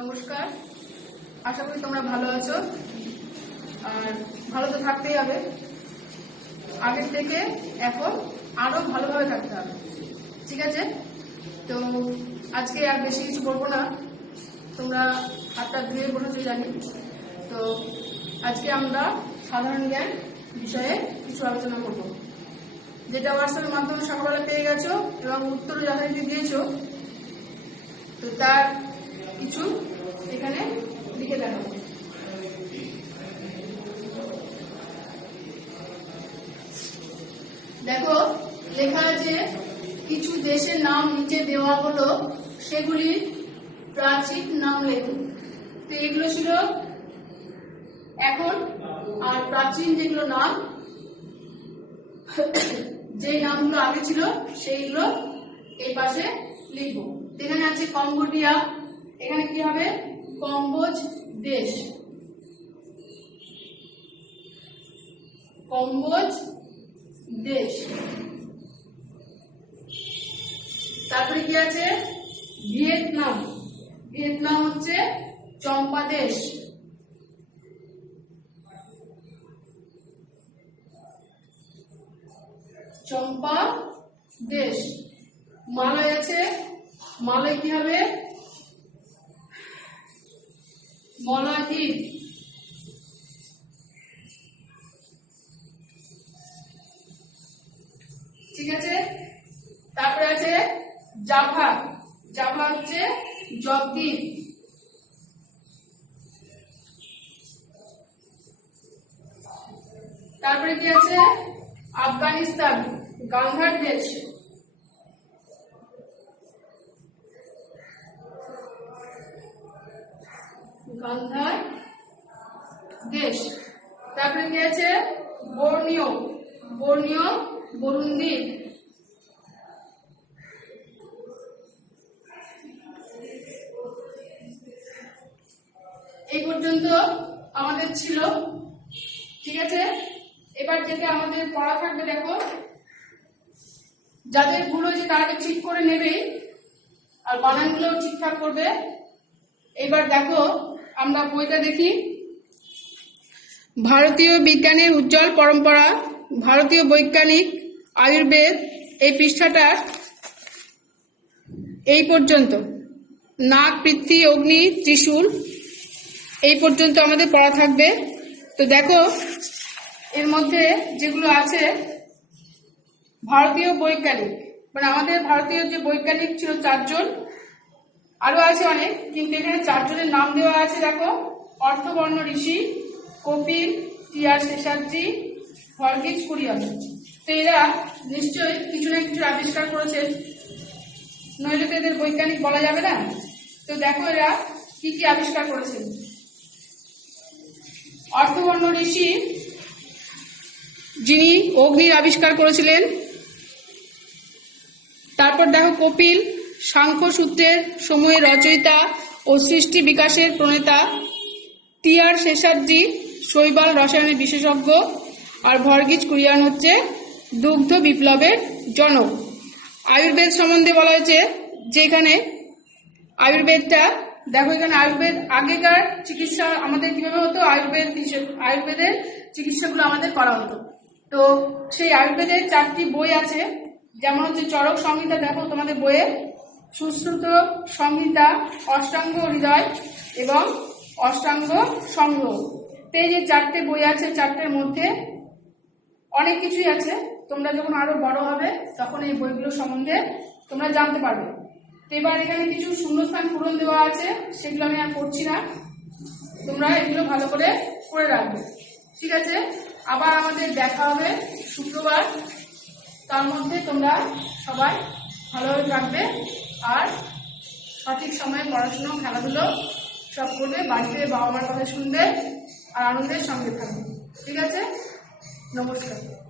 নমস্কার। আশা করি তোমরা ভালো আছো। আর ভালো তো থাকতেই হবে। আগের থেকে এখন আরও ভালোভাবে থাকতে হবে। ঠিক আছে? তো আজকে আর বেশি কিছু বলব না। তোমরা হাতটা ধুয়ে বসেছো জানি। তো আজকে আমরা সাধারণ জ্ঞান বিষয়ে কিছু আলোচনা করব। যেটা হোয়াটসঅ্যাপের মাধ্যমে সকালবেলা পেয়ে গেছো এবং উত্তর যথারীতি দিয়েছ। তো তার কিছু এখানে লিখে দেখাবো দেখো, লেখা আছে, কিছু দেশের নাম নিচে দেওয়া হলো, সেগুলি প্রাচীন নাম লেখুন তো এগুলো ছিল এখন আর প্রাচীন যেগুলো নাম যে নামগুলো আগে ছিল, সেইগুলো এই পাশে লিখব। এখানে আছে কম্বোডিয়া এখানে কি হবে? কম্বোজ দেশ। কম্বোজ দেশ। তারপরে কি আছে? ভিয়েতনাম। ভিয়েতনাম হচ্ছে চম্পা দেশ। চম্পা দেশ। মালয় আছে। মালয় কি হবে? মলাদ্বীপ ঠিক আছে? তারপরে আছে জাভা। জাভা হচ্ছে জগদ্বীপ তারপরে কি আছে? আফগানিস্তান, গান্ধার দেশ। গান্ধার দেশ। তারপরে কি আছে? বর্ণীয়। বর্ণীয় বরুন্দি এই পর্যন্ত আমাদের ছিল। ঠিক আছে? এবার যেটা আমাদের পড়া থাকবে, দেখো। যাদের ভুল হয়েছে তারা ঠিক করে নেবে আর বানানগুলো ঠিকঠাক করবে। এবার দেখো আমরা বইটা দেখি। ভারতীয় বিজ্ঞানের উজ্জ্বল পরম্পরা, ভারতীয় বৈজ্ঞানিক আয়ুর্বেদ এই পৃষ্ঠাটা এই পর্যন্ত। নাক পৃথ্বী অগ্নি, ত্রিশূল এই পর্যন্ত আমাদের পড়া থাকবে। তো দেখো, এর মধ্যে যেগুলো আছে, ভারতীয় বৈজ্ঞানিক মানে আমাদের ভারতীয় যে বৈজ্ঞানিক ছিল চারজন আরও আছে অনেক, কিন্তু এখানে চারজনের নাম দেওয়া আছে, দেখো। অর্থবর্ণ ঋষি, কপিল, টিয়ার শেষাদ্রি হরগিজ কুরিয়ন। তো এরা নিশ্চয়ই কিছু না কিছু আবিষ্কার করেছেন নইলে তো এদের বৈজ্ঞানিক বলা যাবে না? তো দেখো এরা কি কি আবিষ্কার করেছেন অর্থবর্ণ ঋষি, যিনি অগ্নির আবিষ্কার করেছিলেন। তারপর দেখো কপিল সাংখ্য সূত্রের সময়ের রচয়িতা ও সৃষ্টি বিকাশের প্রণেতা টিয়ার শেষাদ্রি শৈবাল রসায়নের বিশেষজ্ঞ আর ভর্গিজ কুরিয়ান হচ্ছে দুগ্ধ বিপ্লবের জনক। আয়ুর্বেদ সম্বন্ধে বলা হয়েছে যে এখানে আয়ুর্বেদটা, দেখো এখানে আয়ুর্বেদ, আগেকার চিকিৎসা আমাদের কীভাবে হতো? আয়ুর্বেদ আয়ুর্বেদের চিকিৎসাগুলো আমাদের করা হতো। তো সেই আয়ুর্বেদের চারটি বই আছে। যেমন হচ্ছে চরক সংহিতা, দেখো তোমাদের বইয়ে সুশ্রুত সংহিতা, অষ্টাঙ্গ হৃদয় এবং অষ্টাঙ্গ সংগ্রহ এই যে চারটে বই আছে, চারটের মধ্যে অনেক কিছুই আছে। তোমরা যখন আরও বড় হবে, তখন এই বইগুলো সম্বন্ধে তোমরা জানতে পারবে। এবার এখানে কিছু শূন্যস্থান পূরণ দেওয়া আছে, সেগুলো আমি আর করছি না। তোমরা এগুলো ভালো করে করে রাখবে। ঠিক আছে? আবার আমাদের দেখা হবে শুক্রবার। তার মধ্যে তোমরা সবাই ভালোভাবে থাকবে। আর সঠিক সময়ে পড়াশুনো, খেলাধুলো সব করবে, বাড়িতে বাবা মার কথা শুনবে আর আনন্দের সঙ্গে থাকবে। ঠিক আছে? নমস্কার।